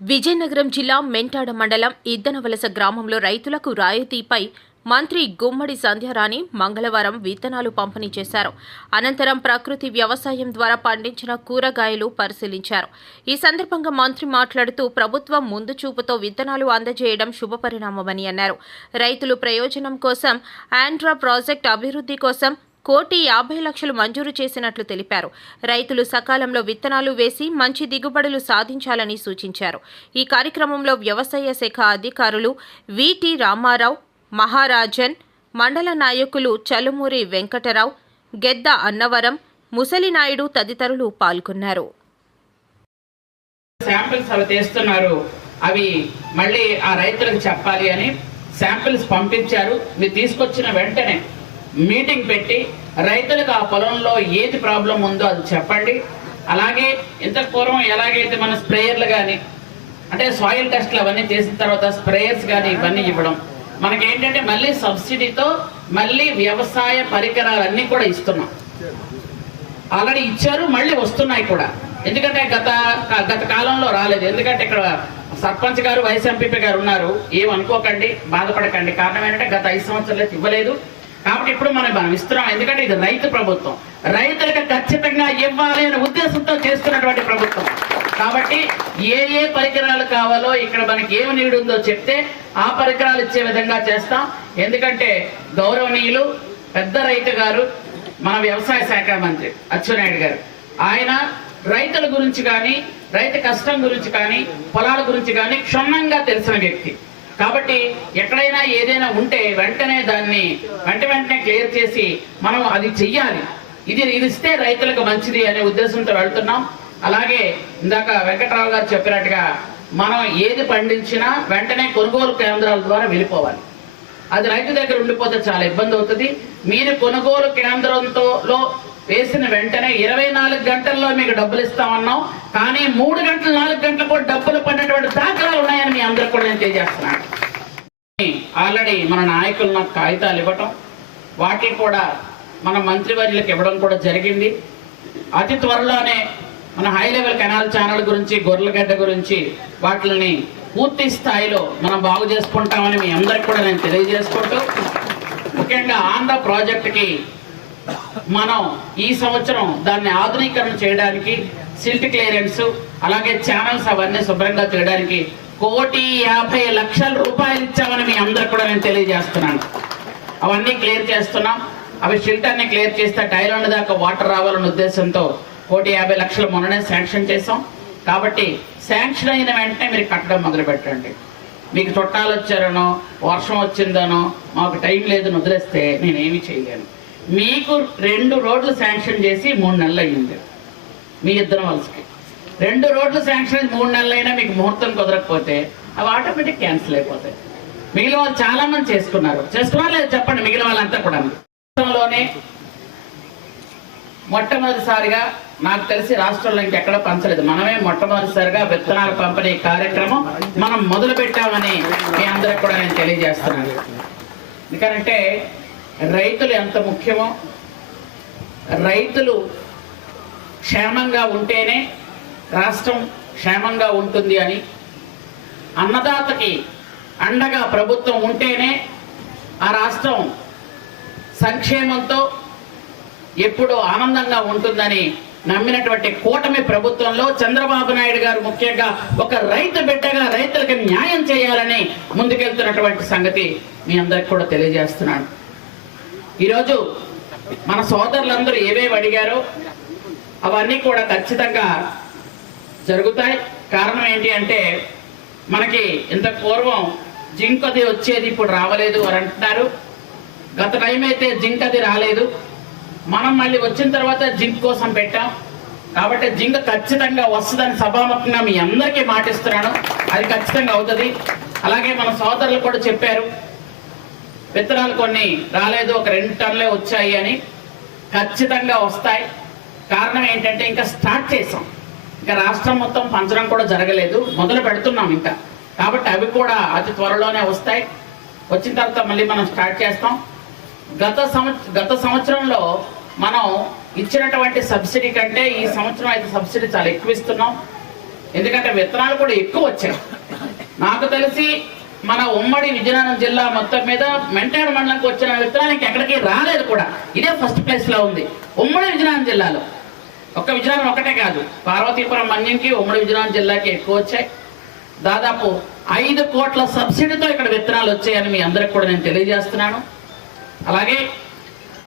విజయనగరం జిల్లా మెంటాడ మండలం ఇద్దనవలస గ్రామంలో రైతులకు రాయితీపై మంత్రి గుమ్మడి సంధ్యారాణి మంగళవారం విత్తనాలు పంపిణీ చేశారు. అనంతరం ప్రకృతి వ్యవసాయం ద్వారా పండించిన కూరగాయలు పరిశీలించారు. ఈ సందర్భంగా మంత్రి మాట్లాడుతూ ప్రభుత్వం ముందు చూపుతో విత్తనాలు అందజేయడం శుభపరిణామమని అన్నారు. రైతులు ప్రయోజనం కోసం ఆండ్రా ప్రాజెక్ట్ అభివృద్ధి కోసం కోటి యాభై లక్షలు మంజూరు చేసినట్లు తెలిపారు. రైతులు సకాలంలో విత్తనాలు వేసి మంచి దిగుబడులు సాధించాలని సూచించారు. ఈ కార్యక్రమంలో వ్యవసాయ శాఖ అధికారులు విటి రామారావు మహారాజన్ మండల నాయకులు చలుమూరి వెంకటరావు గెద్ద అన్నవరం ముసలినాయుడు తదితరులు పాల్గొన్నారు. శాంపిల్స్ అవి తీస్తున్నారు. అవి మళ్ళీ ఆ రైతులకు చెప్పాలి అని శాంపిల్స్ పంపించారు. మీరు తీసుకొచ్చిన వెంటనే మీటింగ్ పెట్టి రైతులకు ఆ పొలంలో ఏది ప్రాబ్లం ఉందో అది చెప్పండి. అలాగే ఇంత పూర్వం ఎలాగైతే మన స్ప్రేయర్లు కానీ అంటే సాయిల్ టెస్ట్లు అవన్నీ చేసిన తర్వాత స్ప్రేయర్స్ కానీ ఇవన్నీ ఇవ్వడం మనకి ఏంటంటే మళ్ళీ సబ్సిడీతో మళ్ళీ వ్యవసాయ పరికరాలన్నీ కూడా ఇస్తున్నాం. ఆల్రెడీ ఇచ్చారు మళ్ళీ వస్తున్నాయి కూడా. ఎందుకంటే గత గత కాలంలో రాలేదు. ఎందుకంటే ఇక్కడ సర్పంచ్ గారు వైఎస్ఎంపీపీ గారు ఉన్నారు. ఏమనుకోకండి బాధపడకండి. కారణం ఏంటంటే గత ఐదు సంవత్సరాలు ఇవ్వలేదు. కాబట్టి ఇప్పుడు మనం భావిస్తున్నాం ఎందుకంటే ఇది రైతు ప్రభుత్వం. రైతులకు ఖచ్చితంగా ఇవ్వాలి అనే ఉద్దేశంతో చేస్తున్నటువంటి ప్రభుత్వం. కాబట్టి ఏ ఏ పరికరాలు కావాలో ఇక్కడ మనకి ఏమి నీడు ఉందో చెప్తే ఆ పరికరాలు ఇచ్చే విధంగా చేస్తాం. ఎందుకంటే గౌరవనీయులు పెద్ద రైతు గారు మన వ్యవసాయ శాఖ మంత్రి అచ్చెన్నాయుడు గారు. ఆయన రైతుల గురించి కానీ రైతు కష్టం గురించి కానీ పొలాల గురించి కానీ క్షుణ్ణంగా తెలిసిన వ్యక్తి. కాబట్టి ఎక్కడైనా ఏదైనా ఉంటే వెంటనే దాన్ని వెంట వెంటనే క్లియర్ చేసి మనం అది చెయ్యాలి. ఇది ఇది ఇస్తే రైతులకు మంచిది అనే ఉద్దేశంతో వెళ్తున్నాం. అలాగే ఇందాక వెంకట్రావు గారు చెప్పినట్టుగా మనం ఏది పండించినా వెంటనే కొనుగోలు కేంద్రాల ద్వారా వెళ్ళిపోవాలి. అది రైతు దగ్గర ఉండిపోతే చాలా ఇబ్బంది అవుతుంది. మీరు కొనుగోలు కేంద్రంతో వేసిన వెంటనే ఇరవై నాలుగు గంటల్లో మీకు డబ్బులు ఇస్తామన్నాం కానీ మూడు గంటలు నాలుగు గంటలు కూడా డబ్బులు పడినటువంటి దాఖలాలు ఉన్నాయని మీ అందరికి కూడా నేను తెలియజేస్తున్నాను. ఆల్రెడీ మన నాయకులు నాకు కాగితాలు ఇవ్వటం వాటిని కూడా మన మంత్రివర్యులకు ఇవ్వడం కూడా జరిగింది. అతి త్వరలోనే మన హై లెవెల్ కెనాల్ ఛానల్ గురించి గొర్రెలగడ్డ గురించి వాటిని పూర్తి స్థాయిలో మనం బాగు చేసుకుంటామని మీ అందరికి కూడా నేను తెలియజేసుకుంటూ ముఖ్యంగా ఆంధ్ర ప్రాజెక్టుకి మనం ఈ సంవత్సరం దాన్ని ఆధునీకరణ చేయడానికి సిల్ట్ క్లియరెన్స్ అలాగే ఛానల్స్ అవన్నీ శుభ్రంగా చేయడానికి కోటి యాభై లక్షల రూపాయలు ఇచ్చామని మీ అందరికి కూడా నేను తెలియజేస్తున్నాను. అవన్నీ క్లియర్ చేస్తున్నాం. అవి షిల్ట్ అన్ని క్లియర్ చేస్తే టైలాండ్ దాకా వాటర్ రావాలనే ఉద్దేశంతో కోటి యాభై లక్షలు మొన్ననే శాంక్షన్ చేసాం కాబట్టి శాంక్షన్ అయిన వెంటనే మీరు కట్టడం మొదలు పెట్టండి. మీకు చుట్టాలు వచ్చారనో వర్షం వచ్చిందనో మాకు టైం లేదని వదిలేస్తే నేనేమి చేయలేను. మీకు రెండు రోడ్లు శాంక్షన్ చేసి మూడు నెలలు అయ్యింది మీ ఇద్దరు వలసకి. రెండు రోడ్లు శాంక్షన్ మూడు నెలలు అయినా మీకు ముహూర్తం కుదరకపోతే అవి ఆటోమేటిక్ క్యాన్సిల్ అయిపోతాయి. మిగిలిన వాళ్ళు చాలా మంది చేసుకున్నారు. చేసుకున్నారు లేదు చెప్పండి మిగిలిన వాళ్ళంతా కూడా రాష్ట్రంలోనే మొట్టమొదటిసారిగా నాకు తెలిసి రాష్ట్రంలో ఇంకెక్కడ పంచలేదు. మనమే మొట్టమొదటిసారిగా విత్తనాల పంపిణీ కార్యక్రమం మనం మొదలు పెట్టామని మీ అందరికి కూడా నేను తెలియజేస్తున్నాను. ఎందుకంటే రైతులు ఎంత ముఖ్యమో రైతులు క్షేమంగా ఉంటేనే రాష్ట్రం క్షేమంగా ఉంటుంది అని. అన్నదాతకి అండగా ప్రభుత్వం ఉంటేనే ఆ రాష్ట్రం సంక్షేమంతో ఎప్పుడో ఆనందంగా ఉంటుందని నమ్మినటువంటి కూటమి ప్రభుత్వంలో చంద్రబాబు నాయుడు గారు ముఖ్యంగా ఒక రైతు బిడ్డగా రైతులకు న్యాయం చేయాలని ముందుకెళ్తున్నటువంటి సంగతి మీ అందరికి కూడా తెలియజేస్తున్నాను. ఈరోజు మన సోదరులందరూ ఏమేమి అడిగారో అవన్నీ కూడా ఖచ్చితంగా జరుగుతాయి. కారణం ఏంటి అంటే మనకి ఇంత పూర్వం జింక్ అది వచ్చేది ఇప్పుడు రావలేదు అని అంటున్నారు. గత టైం అయితే జింక్ అది రాలేదు. మనం మళ్ళీ వచ్చిన తర్వాత జింక్ కోసం పెట్టాం. కాబట్టి జింక్ ఖచ్చితంగా వస్తుందని సభాముఖంగా మీ అందరికీ మాటిస్తున్నాను. అది ఖచ్చితంగా అవుతుంది. అలాగే మన సోదరులు కూడా చెప్పారు. విత్తనాలు కొన్ని రాలేదు ఒక రెండు టన్నులే వచ్చాయి అని ఖచ్చితంగా వస్తాయి. కారణం ఏంటంటే ఇంకా స్టార్ట్ చేసాం. ఇంకా రాష్ట్రం మొత్తం పంచడం కూడా జరగలేదు. మొదలు పెడుతున్నాం ఇంకా. కాబట్టి అవి కూడా అతి త్వరలోనే వస్తాయి. వచ్చిన తర్వాత మళ్ళీ మనం స్టార్ట్ చేస్తాం. గత సంవత్సరం గత సంవత్సరంలో మనం ఇచ్చినటువంటి సబ్సిడీ కంటే ఈ సంవత్సరం అయితే సబ్సిడీ చాలా ఎక్కువ ఇస్తున్నాం. ఎందుకంటే విత్తనాలు కూడా ఎక్కువ వచ్చాయి. నాకు తెలిసి మన ఉమ్మడి విజయనగరం జిల్లా మొత్తం మీద మెంటాడు మండలంకి వచ్చిన విత్తనాలకి ఎక్కడికి రాలేదు కూడా. ఇదే ఫస్ట్ ప్లేస్లో ఉంది. ఉమ్మడి విజయనగరం జిల్లాలో. ఒక్క విజయనగరం ఒకటే కాదు. పార్వతీపురం మన్యంకి ఉమ్మడి విజయనగరం జిల్లాకి ఎక్కువ వచ్చాయి. దాదాపు ఐదు కోట్ల సబ్సిడీతో ఇక్కడ విత్తనాలు వచ్చాయని మీ అందరికి కూడా నేను తెలియజేస్తున్నాను. అలాగే